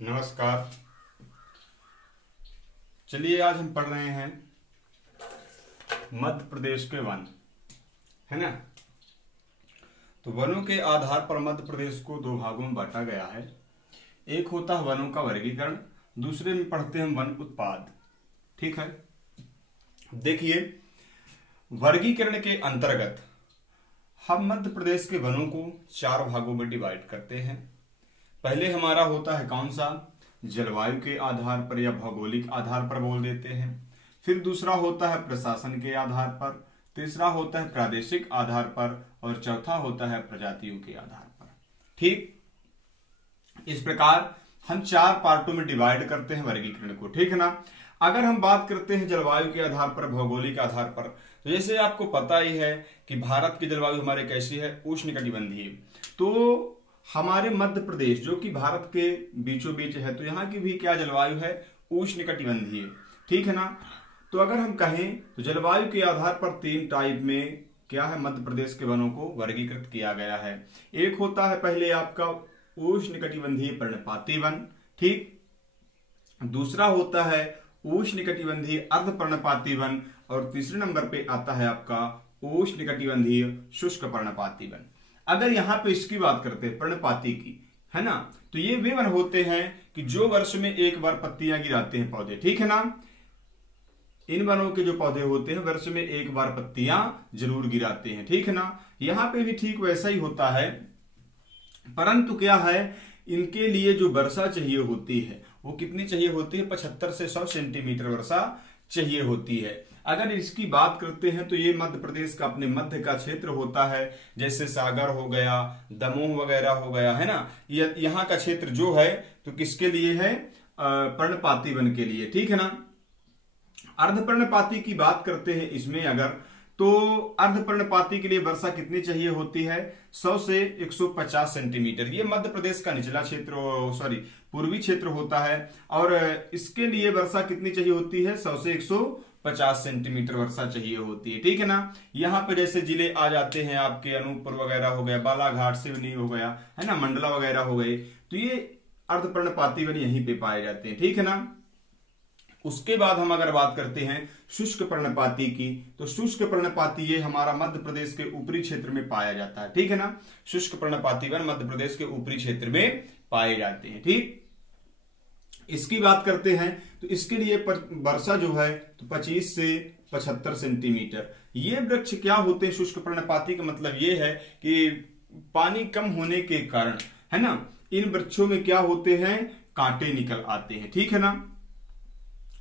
नमस्कार। चलिए आज हम पढ़ रहे हैं मध्य प्रदेश के वन, है ना। तो वनों के आधार पर मध्य प्रदेश को दो भागों में बांटा गया है। एक होता है वनों का वर्गीकरण, दूसरे में पढ़ते हैं वन उत्पाद। ठीक है, देखिए वर्गीकरण के अंतर्गत हम मध्य प्रदेश के वनों को चार भागों में डिवाइड करते हैं। पहले हमारा होता है कौन सा, जलवायु के आधार पर या भौगोलिक आधार पर बोल देते हैं। फिर दूसरा होता है प्रशासन के आधार पर, तीसरा होता है प्रादेशिक आधार पर और चौथा होता है प्रजातियों के आधार पर। ठीक, इस प्रकार हम चार पार्टों में डिवाइड करते हैं वर्गीकरण को। ठीक है ना। अगर हम बात करते हैं जलवायु के आधार पर, भौगोलिक आधार पर, तो जैसे आपको पता ही है कि भारत की जलवायु हमारे कैसी है, उष्णकटिबंधीय। तो हमारे मध्य प्रदेश जो कि भारत के बीचों बीच है, तो यहाँ की भी क्या जलवायु है, उष्णकटिबंधीय। ठीक है ना। तो अगर हम कहें तो जलवायु के आधार पर तीन टाइप में क्या है, मध्य प्रदेश के वनों को वर्गीकृत किया गया है। एक होता है पहले आपका उष्णकटिबंधीय पर्णपाती वन, ठीक। दूसरा होता है उष्णकटिबंधीय अर्धपर्णपाती वन और तीसरे नंबर पे आता है आपका उष्णकटिबंधीय शुष्क पर्णपाती वन। अगर यहाँ पे इसकी बात करते हैं पर्णपाती की, है ना, तो ये वे वन होते हैं कि जो वर्ष में एक बार पत्तियां गिराते हैं पौधे। ठीक है ना। इन वनों के जो पौधे होते हैं वर्ष में एक बार पत्तियां जरूर गिराते हैं। ठीक है ना। यहाँ पे भी ठीक वैसा ही होता है, परंतु क्या है, इनके लिए जो वर्षा चाहिए होती है वो कितनी चाहिए होती है, 75 से 100 सेंटीमीटर वर्षा चाहिए होती है। अगर इसकी बात करते हैं तो ये मध्य प्रदेश का अपने मध्य का क्षेत्र होता है, जैसे सागर हो गया, दमोह वगैरह हो गया, है ना। यहाँ का क्षेत्र जो है तो किसके लिए है, पर्णपाती वन के लिए। ठीक है ना। अर्धपर्णपाती की बात करते हैं इसमें अगर, तो अर्धपर्णपाती के लिए वर्षा कितनी चाहिए होती है, 100 से 150 सेंटीमीटर। ये मध्य प्रदेश का निचला क्षेत्र, पूर्वी क्षेत्र होता है और इसके लिए वर्षा कितनी चाहिए होती है, 100 से 150 सेंटीमीटर वर्षा चाहिए होती है। ठीक है ना। यहाँ पे जैसे जिले आ जाते हैं आपके, अनूपपुर वगैरह हो गया, बालाघाट, सिवनी हो गया, है ना, मंडला वगैरह हो गए, तो ये अर्धपर्णपाती वन यहीं पे पाए जाते हैं। ठीक है ना। उसके बाद हम अगर बात करते हैं शुष्क पर्णपाती की, तो शुष्क पर्णपाती ये हमारा मध्य प्रदेश के ऊपरी क्षेत्र में पाया जाता है। ठीक है ना। शुष्क पर्णपाती वन मध्य प्रदेश के ऊपरी क्षेत्र में पाए जाते हैं। ठीक, इसकी बात करते हैं तो इसके लिए वर्षा जो है तो 25 से 75 सेंटीमीटर। ये वृक्ष क्या होते हैं, शुष्क पर्णपाती का मतलब ये है कि पानी कम होने के कारण, है ना, इन वृक्षों में क्या होते हैं, कांटे निकल आते हैं। ठीक है ना।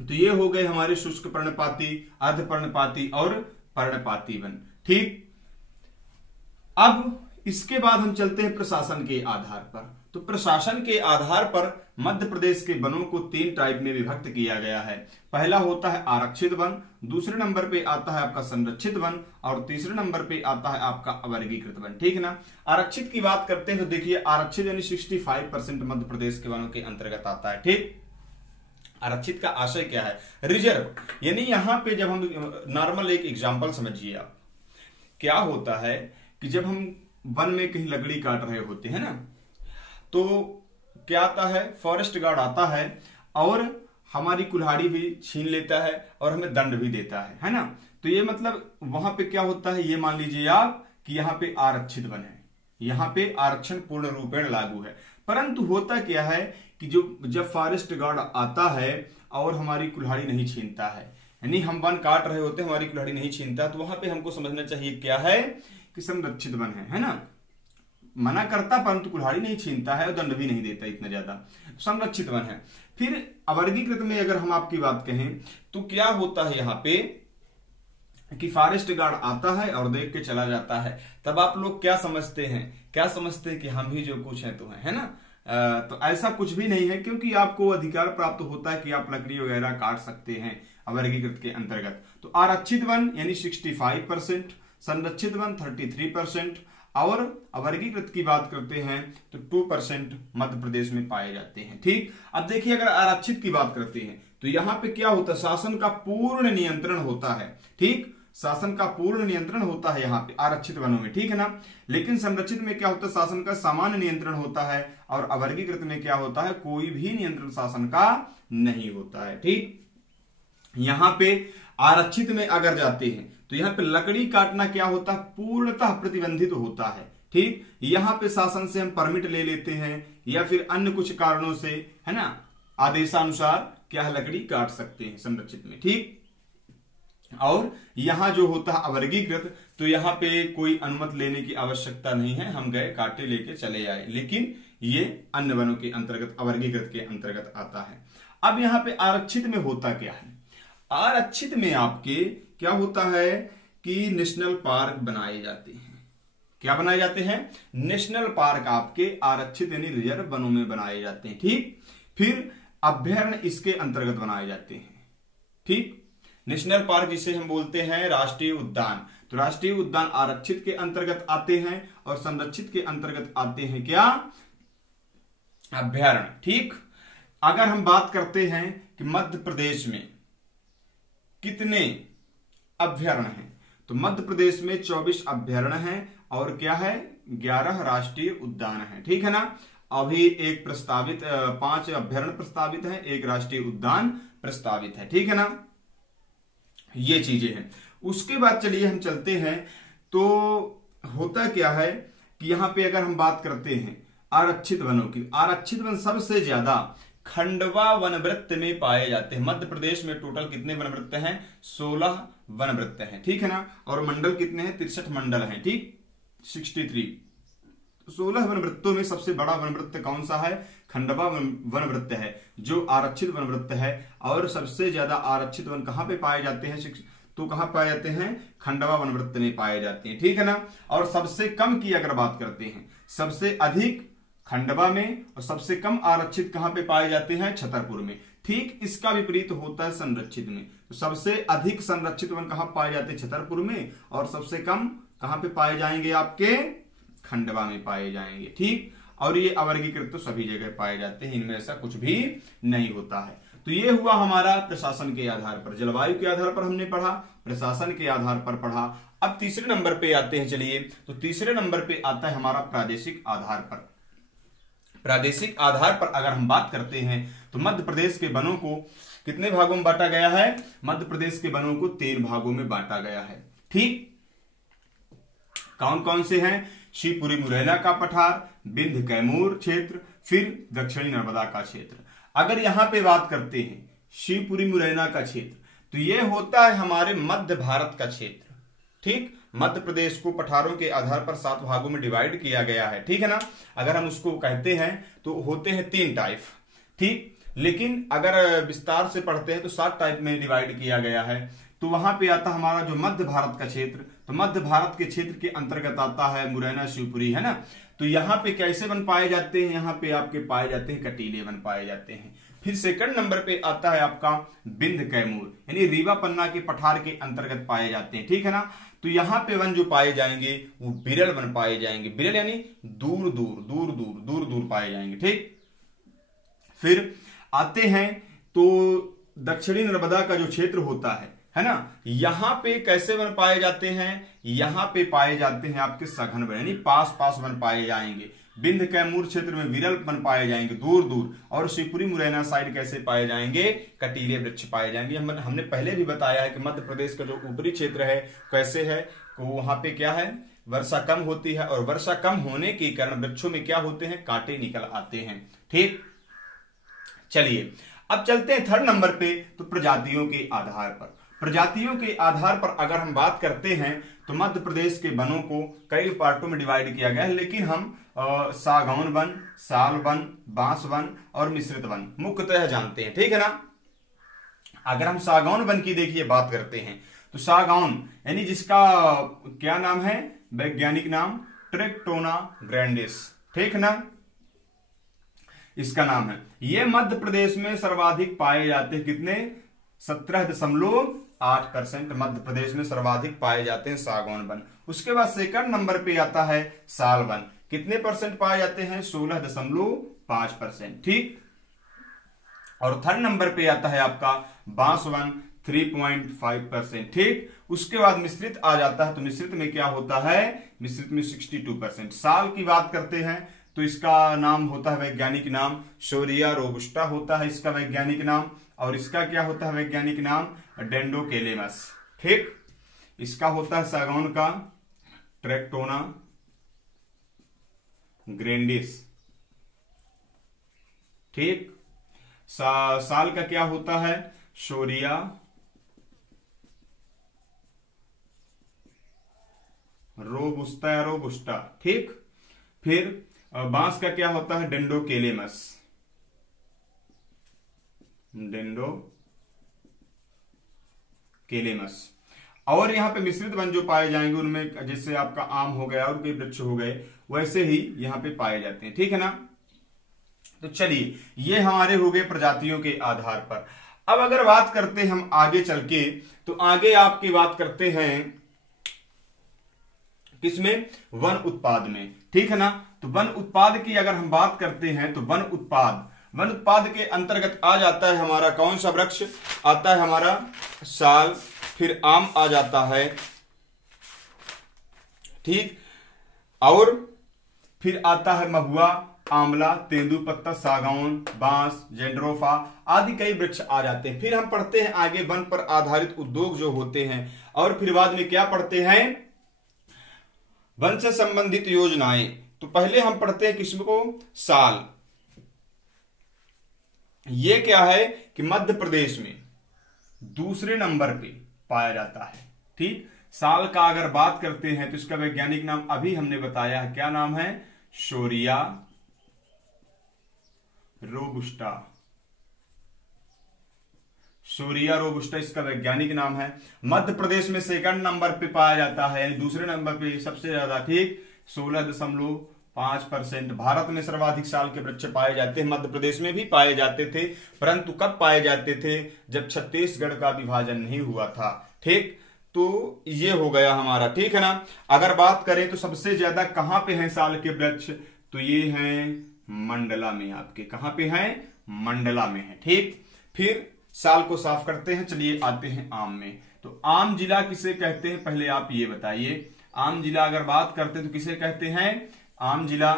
तो ये हो गए हमारे शुष्क पर्णपाती, अर्धपर्णपाती और पर्णपाती वन। ठीक, अब इसके बाद हम चलते हैं प्रशासन के आधार पर। तो प्रशासन के आधार पर मध्य प्रदेश के वनों को तीन टाइप में विभक्त किया गया है। पहला होता है आरक्षित वन, दूसरे नंबर पे आता है आपका संरक्षित वन और तीसरे नंबर पे आता है आपका अवर्गीकृत वन। ठीक है ना। आरक्षित की बात करते हैं तो देखिए आरक्षित यानी 65% मध्य प्रदेश के वनों के अंतर्गत आता है। ठीक, आरक्षित का आशय क्या है, रिजर्व, यानी यहां पे जब हम नॉर्मल एक एग्जांपल समझिए आप, क्या होता है कि जब हम वन में कहीं लकड़ी काट रहे होते हैं ना, तो क्या आता है, फॉरेस्ट गार्ड आता है और हमारी कुल्हाड़ी भी छीन लेता है और हमें दंड भी देता है ना। तो ये मतलब वहां पे क्या होता है, ये मान लीजिए आप कि यहाँ पे आरक्षित वन है, यहाँ पे आरक्षण पूर्ण रूपेण लागू है। परंतु होता क्या है कि जब फॉरेस्ट गार्ड आता है और हमारी कुल्हाड़ी नहीं छीनता है, यानी हम वन काट रहे होते हैं, हमारी कुल्हाड़ी नहीं छीनता, तो वहां पे हमको समझना चाहिए क्या है कि संरक्षित वन है ना। मना करता परंतु कुल्हाड़ी नहीं छीनता है और दंड भी नहीं देता इतना ज्यादा, संरक्षित वन है। फिर अवर्गीकृत में अगर हम आपकी बात कहें तो क्या होता है यहाँ पे कि फॉरेस्ट गार्ड आता है और देख के चला जाता है, तब आप लोग क्या समझते हैं कि हम ही जो कुछ है तो है ना। तो ऐसा कुछ भी नहीं है, क्योंकि आपको अधिकार प्राप्त होता है कि आप लकड़ी वगैरह काट सकते हैं अवर्गीकृत के अंतर्गत। तो आरक्षित वन यानी 65%, संरक्षित वन 33% और अवर्गीकृत की बात करते हैं तो 2% मध्य प्रदेश में पाए जाते हैं। ठीक, अब देखिए अगर आरक्षित की बात करते हैं तो यहाँ पे क्या होता है, शासन का पूर्ण नियंत्रण होता है। ठीक, शासन का पूर्ण नियंत्रण होता है यहाँ पे आरक्षित वनों में, ठीक है ना। लेकिन संरक्षित में क्या होता है, शासन का सामान्य नियंत्रण होता है, और अवर्गीकृत में क्या होता है, कोई भी नियंत्रण शासन का नहीं होता है, ठीक। यहाँ पे आरक्षित में अगर जाते हैं तो यहाँ पे लकड़ी काटना क्या होता है, पूर्णतः प्रतिबंधित होता है, ठीक। यहाँ पे शासन से हम परमिट ले लेते हैं या फिर अन्य कुछ कारणों से, है ना, आदेशानुसार क्या है, लकड़ी काट सकते हैं संरक्षित में, ठीक। और यहां जो होता है अवर्गीकृत, तो यहाँ पे कोई अनुमति लेने की आवश्यकता नहीं है, हम गए काटे लेके चले आए, लेकिन ये अन्य वनों के अंतर्गत, अवर्गीकृत के अंतर्गत आता है। अब यहाँ पे आरक्षित में होता क्या है, आरक्षित में आपके क्या होता है कि नेशनल पार्क बनाए जाते हैं। क्या बनाए जाते हैं, नेशनल पार्क आपके आरक्षित यानी रिजर्व वनों में बनाए जाते हैं, ठीक। फिर अभ्यारण्य इसके अंतर्गत बनाए जाते हैं, ठीक। नेशनल पार्क जिसे हम बोलते हैं राष्ट्रीय उद्यान, तो राष्ट्रीय उद्यान आरक्षित के अंतर्गत आते हैं और संरक्षित के अंतर्गत आते हैं क्या, अभ्यारण्य, ठीक। अगर हम बात करते हैं कि मध्य प्रदेश में कितने अभ्यारण्य हैं, तो मध्य प्रदेश में 24 अभ्यारण्य हैं और क्या है, 11 राष्ट्रीय उद्यान हैं, ठीक है ना। अभी एक प्रस्तावित 5 अभ्यारण्य प्रस्तावित है, एक राष्ट्रीय उद्यान प्रस्तावित है, ठीक है ना। ये चीजें हैं। उसके बाद चलिए हम चलते हैं, तो होता क्या है कि यहां पे अगर हम बात करते हैं आरक्षित वनों की, आरक्षित वन सबसे ज्यादा खंडवा वनवृत्त में पाए जाते हैं। मध्य प्रदेश में टोटल कितने वनवृत्त हैं, 16 वनवृत्त हैं, ठीक है ना। और मंडल कितने हैं, 63 मंडल हैं, ठीक, 63। 16 वनवृत्तों में सबसे बड़ा वनवृत्त कौन सा है, खंडवा वनवृत्त है, जो आरक्षित वनवृत्त है। और सबसे ज्यादा आरक्षित वन कहां पे पाए जाते हैं, तो कहां पाए जाते हैं, खंडवा वनवृत्त में पाए जाते हैं, ठीक है ना। और सबसे कम की अगर बात करते हैं, सबसे अधिक खंडवा में और सबसे कम आरक्षित कहां पे पाए जाते हैं, छतरपुर में, ठीक। इसका विपरीत होता है संरक्षित में, तो सबसे अधिक संरक्षित वन कहां पाए जाते हैं, छतरपुर में, और सबसे कम कहां पे पाए जाएंगे, आपके खंडवा में पाए जाएंगे, ठीक। और ये अवर्गीकृत तो सभी जगह पाए जाते हैं, इनमें ऐसा कुछ भी नहीं होता है। तो ये हुआ हमारा प्रशासन के आधार पर, जलवायु के आधार पर हमने पढ़ा, प्रशासन के आधार पर पढ़ा। अब तीसरे नंबर पे आते हैं, चलिए, तो तीसरे नंबर पे आता है हमारा प्रादेशिक आधार पर। प्रादेशिक आधार पर अगर हम बात करते हैं तो मध्य प्रदेश के वनों को कितने भागों में बांटा गया है, मध्य प्रदेश के वनों को 3 भागों में बांटा गया है, ठीक। कौन कौन से हैं, शिवपुरी मुरैना का पठार, विंध्य कैमूर क्षेत्र, फिर दक्षिणी नर्मदा का क्षेत्र। अगर यहां पे बात करते हैं शिवपुरी मुरैना का क्षेत्र, तो यह होता है हमारे मध्य भारत का क्षेत्र, ठीक। मध्य प्रदेश को पठारों के आधार पर 7 भागों में डिवाइड किया गया है, ठीक है ना। अगर हम उसको कहते हैं तो होते हैं 3 टाइप, ठीक। लेकिन अगर विस्तार से पढ़ते हैं तो 7 टाइप में डिवाइड किया गया है। तो वहां पे आता हमारा जो मध्य भारत का क्षेत्र, तो मध्य भारत के क्षेत्र के अंतर्गत आता है मुरैना शिवपुरी, है ना। तो यहाँ पे कैसे वन पाए जाते हैं, यहाँ पे आपके पाए जाते हैं कटीले वन पाए जाते हैं। फिर सेकंड नंबर पे आता है आपका विंध्य कैमूर, यानी रीवा पन्ना के पठार के अंतर्गत पाए जाते हैं, ठीक है ना। तो यहाँ पे वन जो पाए जाएंगे वो बिरल वन पाए जाएंगे, बिरल यानी दूर दूर दूर दूर दूर दूर पाए जाएंगे, ठीक। फिर आते हैं तो दक्षिणी नर्मदा का जो क्षेत्र होता है ना, यहां पे कैसे वन पाए जाते हैं, यहां पे पाए जाते हैं आपके सघन वन, यानी पास पास वन पाए जाएंगे। विंध्य कैमूर क्षेत्र में विरल वन पाए जाएंगे दूर दूर, और शिवपुरी मुरैना साइड कैसे पाए जाएंगे, कटीले वृक्ष पाए जाएंगे। हमने पहले भी बताया है कि मध्य प्रदेश का जो ऊपरी क्षेत्र है कैसे है, तो वहां पे क्या है, वर्षा कम होती है, और वर्षा कम होने के कारण वृक्षों में क्या होते हैं, कांटे निकल आते हैं, ठीक। चलिए अब चलते हैं थर्ड नंबर पे, तो प्रजातियों के आधार पर। प्रजातियों के आधार पर अगर हम बात करते हैं तो मध्य प्रदेश के वनों को कई पार्टों में डिवाइड किया गया है, लेकिन हम सागौन वन, साल वन, बांस वन और मिश्रित वन मुख्यतः जानते हैं, ठीक है ना। अगर हम सागौन वन की देखिए बात करते हैं, तो सागौन यानी जिसका क्या नाम है, वैज्ञानिक नाम ट्रिक्टोना ग्रैंडिस, ठीक ना, इसका नाम है। ये मध्य प्रदेश में सर्वाधिक पाए जाते हैं, कितने, 17.8% मध्य प्रदेश में सर्वाधिक पाए जाते हैं सागौन वन। उसके बाद सेकंड नंबर पे आता है साल वन, कितने परसेंट पाए जाते हैं, 16.5%, ठीक। और थर्ड नंबर पे आता है आपका बांस वन, 3.5%। ठीक, उसके बाद मिश्रित आ जाता है, तो मिश्रित में क्या होता है, मिश्रित में 62%। साल की बात करते हैं तो इसका नाम होता है वैज्ञानिक नाम शोरिया रोबस्टा होता है इसका वैज्ञानिक नाम, और इसका क्या होता है वैज्ञानिक नाम, डेंडोकेलेमस। ठीक, इसका होता है सागौन का ट्रैक्टोना ग्रैंडिस। ठीक, साल का क्या होता है, शोरिया रोबुस्टा या रोबुस्टा। ठीक, फिर बांस का क्या होता है, डेंडोकेलेमस, डेंडोकेलेमस। और यहां पे मिश्रित वन जो पाए जाएंगे उनमें जैसे आपका आम हो गया और कई वृक्ष हो गए, वैसे ही यहां पे पाए जाते हैं। ठीक है ना। तो चलिए, ये हमारे हो गए प्रजातियों के आधार पर। अब अगर बात करते हैं हम आगे चल के, तो आगे आपकी बात करते हैं किसमें, वन उत्पाद में। ठीक है ना। तो वन उत्पाद की अगर हम बात करते हैं तो वन उत्पाद के अंतर्गत आ जाता है हमारा कौन सा वृक्ष, आता है हमारा साल, फिर आम आ जाता है। ठीक, और फिर आता है महुआ, आंवला, तेंदुपत्ता, सागौन, बांस, जेंड्रोफा आदि कई वृक्ष आ जाते हैं। फिर हम पढ़ते हैं आगे वन पर आधारित उद्योग जो होते हैं, और फिर बाद में क्या पढ़ते हैं, वन से संबंधित योजनाएं। तो पहले हम पढ़ते हैं किसको, साल। ये क्या है कि मध्य प्रदेश में दूसरे नंबर पे पाया जाता है। ठीक, साल का अगर बात करते हैं तो इसका वैज्ञानिक नाम अभी हमने बताया है, क्या नाम है, शोरिया रोबुस्टा। शोरिया रोबुस्टा इसका वैज्ञानिक नाम है। मध्य प्रदेश में सेकंड नंबर पे पाया जाता है, यानी दूसरे नंबर पे सबसे ज्यादा। ठीक, 16.5%। भारत में सर्वाधिक साल के वृक्ष पाए जाते हैं, मध्य प्रदेश में भी पाए जाते थे, परंतु कब पाए जाते थे, जब छत्तीसगढ़ का विभाजन नहीं हुआ था। ठीक, तो ये हो गया हमारा। ठीक है ना। अगर बात करें तो सबसे ज्यादा कहां पे हैं साल के वृक्ष, तो ये हैं मंडला में, आपके कहां पे हैं, मंडला में है। ठीक, फिर साल को साफ करते हैं, चलिए आते हैं आम में। तो आम जिला किसे कहते हैं, पहले आप ये बताइए। आम जिला अगर बात करते हैं तो किसे कहते हैं, आम जिला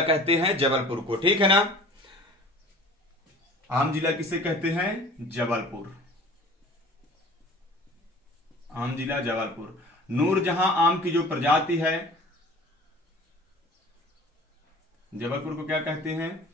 कहते हैं जबलपुर को। ठीक है ना। आम जिला किसे कहते हैं, जबलपुर, आम जिला जबलपुर। नूरजहां आम की जो प्रजाति है, जबलपुर को क्या कहते हैं,